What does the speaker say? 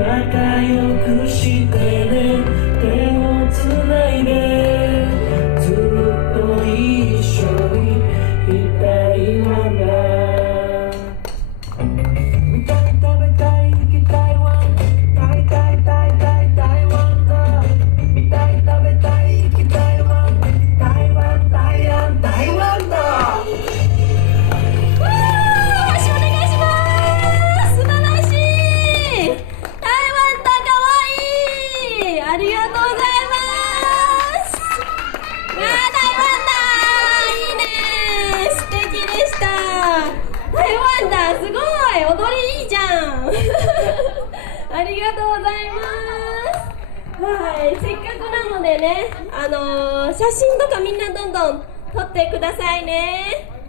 仲良くしてね、手をつないでずっと一緒にいたいわな。見たい食べたい行きたいわ、たいたいたいたい台湾だ。見たい食べたい行きたいわ、台湾台湾台湾だ。ありがとうございます。台湾だ、いいね、素敵でした。台湾だ、すごい、踊りいいじゃん。ありがとうございます。はい、せっかくなのでね、写真とかみんなどんどん撮ってくださいね。